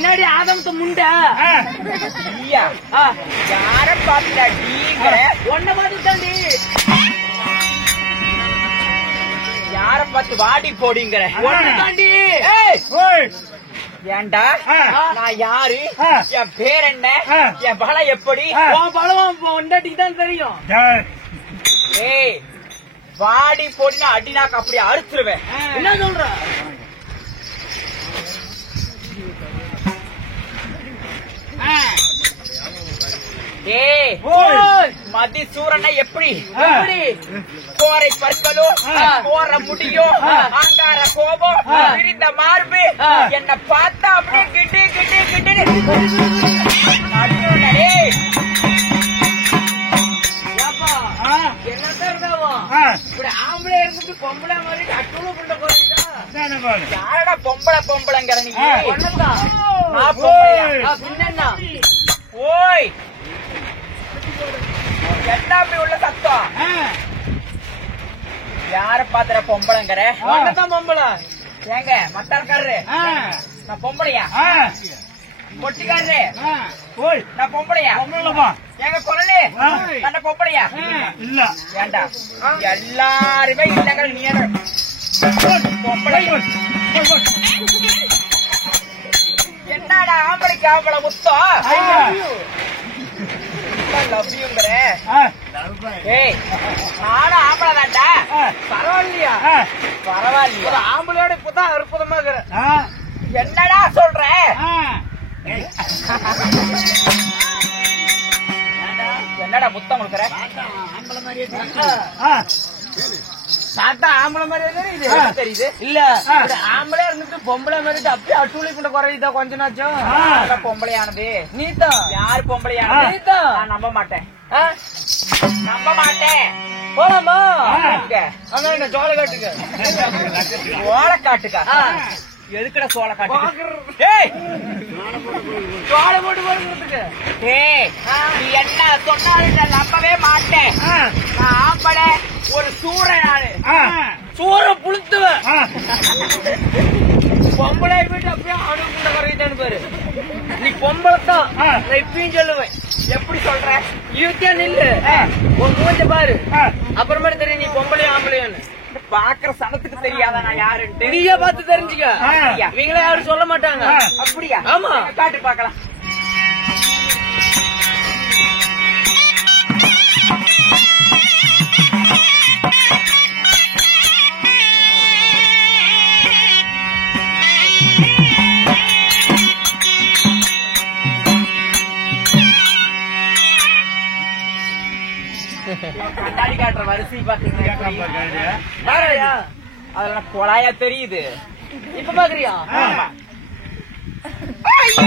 என்னடி ஆதமத்து முண்ட யார பாத்துடா டீங்கிற ஒன்ன பாத்துட்டாண்டி யார பார்த்து வாடி போடிங்கிற ஒன்னதாண்டி ஏண்டா நான் யாரு என் பேர் என்ன என் பலம் எப்படி உன் பலம் பொண்டாட்டிக்கு தான் தெரியும். ஏய் வாடி போடினா அடினாக்கு அப்படி அறுத்துருவேன். என்ன சொல்ற? ஏய் மதி சூரனை எப்படி கோரை பற்களும் கோர முடியும் ஆங்கார கோபம் விரிந்த மார்பு என்ன பார்த்தா அப்படியே கிட்டு கிட்டு கிட்டு இப்படி ஆம்பளை இருந்துட்டு பொம்பளை மாதிரி அட்டூல புண்ட போறீங்களா? யாரடா பொம்பளை பொம்பளைங்கிற நீ? பின்னா ஓய் என்ன அப்படி உள்ள சத்தம்? யார பாத்துற பொம்பளைங்கிற? ஒன்னதான் பொம்பளை. ஏங்க மத்தார்காரரு நான் பொம்பளையா? பொட்டிக்காரரு நான் பொம்பளையா? எங்க குரலு அந்த பொம்பளையா? இல்ல ஏண்டா எல்லாருமே இல்லைங்கிற நீ பொம்பளை. என்னடா ஆம்பளைக்கு ஆம்பளை முத்தம் லவ்யூங்கிற? ஏய் நானும் ஆம்பளை தான்டா. பரவாயில்லையா? பரவாயில்லையா? ஒரு ஆம்பளையோட இப்பதான் அற்புதமா இருக்கிற. என்னடா சொல்ற? என்னடா முத்தம் கொடுக்குற? ஆம்பளை மாதிரியே சாத்தா ஆம்பளை மாதிரியே இது தெரியுது இல்ல. ஆம்பளை இருந்துட்டு பொம்பளை மாதிரி அப்படியே அட்டூலி கொண்ட குறையுதா கொஞ்ச நாச்சும். பொம்பளையானது நீதான். யாரு பொம்பளையானது? நீதான். நான் நம்ப மாட்டேன். நம்ப மாட்டேன். போலாமா? அங்க என்ன ஜோலை காட்டுங்க. சோள காட்டுக்கா? எதுக்குடா சோள காட்டு? ஜோலை போட்டு போடுறதுக்கு. நீ என்ன சொன்னாலும் நான் நம்பவே மாட்டேன். நான் ஆம்பளை ஒரு சூரன். நானு சூற புளுத்துவேன். பொம்பளை போயிட்டு அப்படியே அணுகுண்ட குறையுதான்னு பாரு. நீ பொம்பளை தான். நான் இப்பயும் சொல்லுவேன். எப்படி சொல்ற? யூத்தியா நில்லு. ஒரு மூஞ்ச பாரு. அப்புறமே தெரியும் நீ பொம்பளையும் ஆம்பளையான்னு. பாக்குற சனத்துக்கு தெரியாத நான் யாருன்ட்டு? நீயே பார்த்து தெரிஞ்சுக்க. இவங்களே யாரும் சொல்ல மாட்டாங்க. அப்படியா? ஆமா. காட்டு பாக்கலாம். கண்ணாடி காட்டுற வரிசை பாத்தீங்கன்னா அதெல்லாம் கொலாயா தெரியுது. இப்ப பாக்குறியா? ஐயோ